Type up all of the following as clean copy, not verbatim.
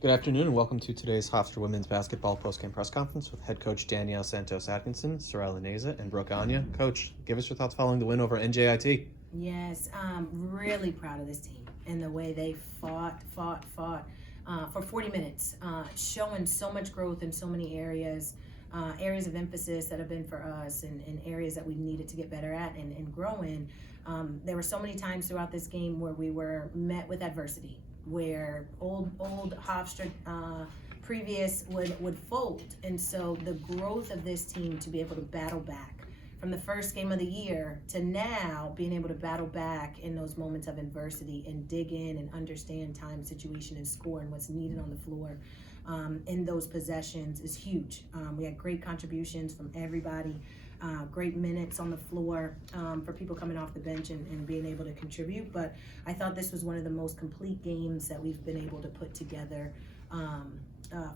Good afternoon and welcome to today's Hofstra women's basketball postgame press conference with head coach Danielle Santos-Atkinson, Sorella Neza, and Brooke Anya. Coach, give us your thoughts following the win over NJIT. Yes, I'm really proud of this team and the way they fought for 40 minutes, showing so much growth in so many areas of emphasis that have been for us and areas that we needed to get better at and grow in. There were so many times throughout this game where we were met with adversity, where old Hofstra previous would fold. And so the growth of this team to be able to battle back from the first game of the year to now being able to battle back in those moments of adversity and dig in and understand time, situation, and score and what's needed on the floor in those possessions is huge. We had great contributions from everybody. Great minutes on the floor for people coming off the bench and being able to contribute. But I thought this was one of the most complete games that we've been able to put together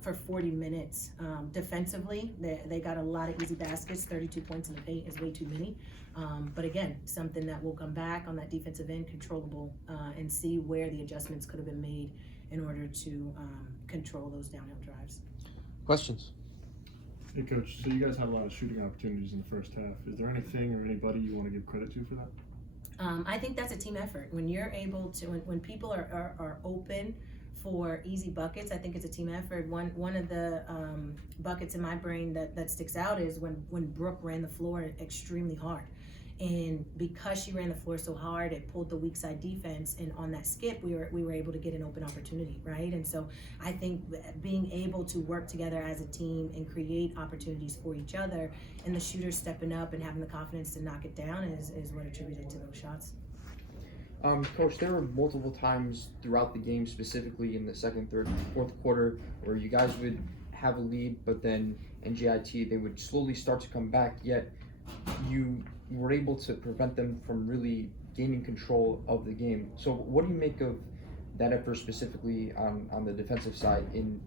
for 40 minutes. Defensively, they got a lot of easy baskets. 32 points in the paint is way too many. But again, something that will come back on that defensive end, controllable, and see where the adjustments could have been made in order to control those downhill drives. Questions? Hey Coach, so you guys had a lot of shooting opportunities in the first half. Is there anything or anybody you want to give credit to for that? I think that's a team effort. When you're able to, when people are open for easy buckets, I think it's a team effort. One of the buckets in my brain that sticks out is when Brooke ran the floor extremely hard. And because she ran the floor so hard, it pulled the weak side defense, and on that skip, we were able to get an open opportunity, right? And so I think being able to work together as a team and create opportunities for each other, and the shooters stepping up and having the confidence to knock it down is what attributed to those shots. Coach, there were multiple times throughout the game, specifically in the second, third, fourth quarter, where you guys would have a lead, but then NJIT, they would slowly start to come back, yet you were able to prevent them from really gaining control of the game. So what do you make of that effort specifically on the defensive side in,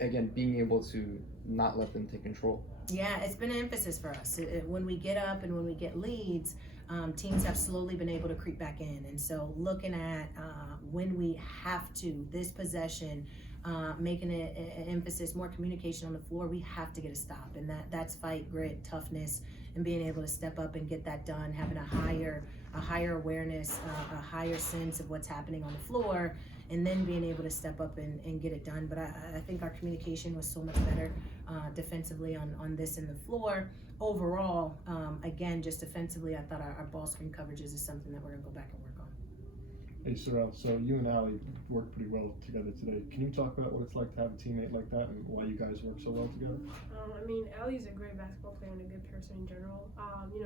again, being able to not let them take control? Yeah, it's been an emphasis for us. When we get up and when we get leads, teams have slowly been able to creep back in. And so looking at when we have to, this possession, making it an emphasis, more communication on the floor, we have to get a stop. And that's fight, grit, toughness, and being able to step up and get that done, having a higher awareness, a higher sense of what's happening on the floor, and then being able to step up and get it done. But I think our communication was so much better defensively on this in the floor. Overall, again, just defensively, I thought our ball screen coverages is something that we're going to go back and work on. Hey Sorrel, so you and Allie worked pretty well together today. Can you talk about what it's like to have a teammate like that and why you guys work so well together? Allie's a great basketball player and a good person in general.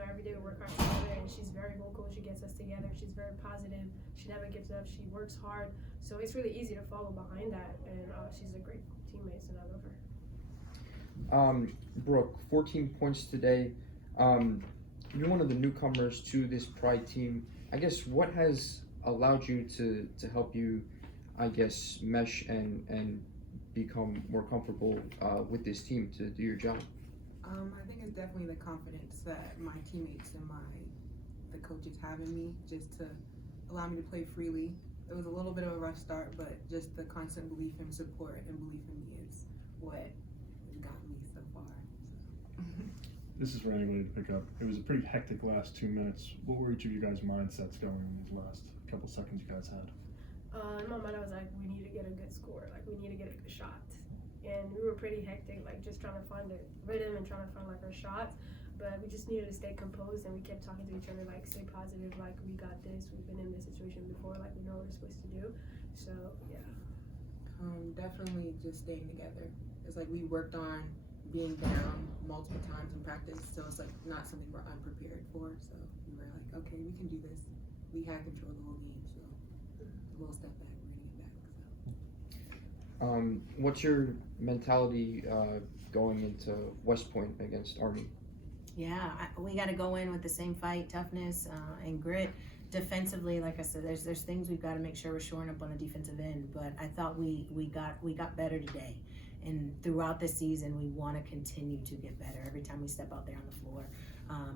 Every day we work hard together, and she's very vocal. She gets us together. She's very positive. She never gives up. She works hard. So it's really easy to follow behind that, and she's a great teammate, and I love her. Brooke, 14 points today. You're one of the newcomers to this Pride team. I guess what has allowed you to help you, I guess, mesh and become more comfortable with this team to do your job? I think it's definitely the confidence that my teammates and the coaches have in me, just to allow me to play freely. It was a little bit of a rough start, but just the constant belief and support and belief in me is what has gotten me so far. This is for anybody to pick up. It was a pretty hectic last 2 minutes. What were each of you guys' mindsets going in these last couple seconds you guys had? In my mind, I was like, we need to get a good score. Like, we need to get a good shot. And we were pretty hectic, like just trying to find the rhythm and trying to find like our shots. But we just needed to stay composed, and we kept talking to each other, like, stay positive, like, we got this. We've been in this situation before, like, we know what we're supposed to do. So, yeah. Definitely just staying together. It's like we worked on being down multiple times in practice, so it's like not something we're unprepared for. So we were like, okay, we can do this. We had control of the whole game, so a little step back, we're gonna get back. So. What's your mentality going into West Point against Army? Yeah, we got to go in with the same fight, toughness, and grit. Defensively, like I said, there's things we've got to make sure we're shoring up on the defensive end. But I thought we got better today, and throughout the season we want to continue to get better. Every time we step out there on the floor,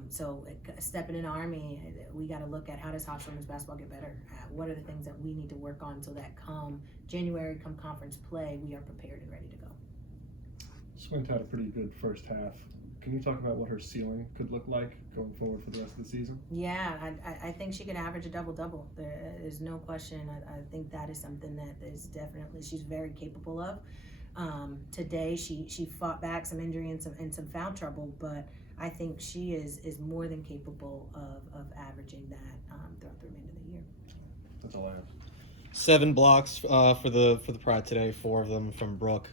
So stepping in Army, we got to look at how does Hofstra women's basketball get better? What are the things that we need to work on so that come January, come conference play, we are prepared and ready to go. Swint had a pretty good first half. Can you talk about what her ceiling could look like going forward for the rest of the season? Yeah, I think she could average a double-double. There's no question. I think that is something that is definitely, she's very capable of. Today, she fought back some injury and some foul trouble, but I think she is more than capable of averaging that throughout the remainder of the year. That's all I have. 7 blocks for the Pride today, 4 of them from Brooke.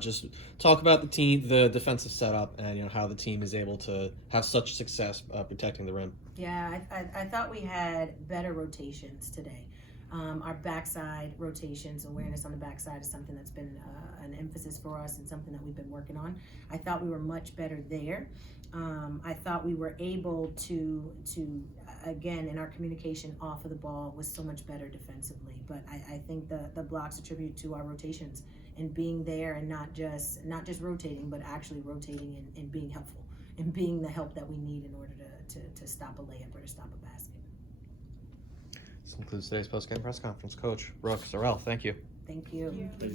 Just talk about the team, the defensive setup, and how the team is able to have such success protecting the rim. Yeah, I thought we had better rotations today. Our backside rotations, awareness on the backside is something that's been an emphasis for us and something that we've been working on. I thought we were much better there. I thought we were able to again, in our communication off of the ball was so much better defensively. But I think the blocks attribute to our rotations and being there and not just rotating, but actually rotating and being helpful and being the help that we need in order to stop a layup or to stop a basket. This concludes today's post-game press conference. Coach, Brooke, Sorrell, thank you. Thank you. There you go.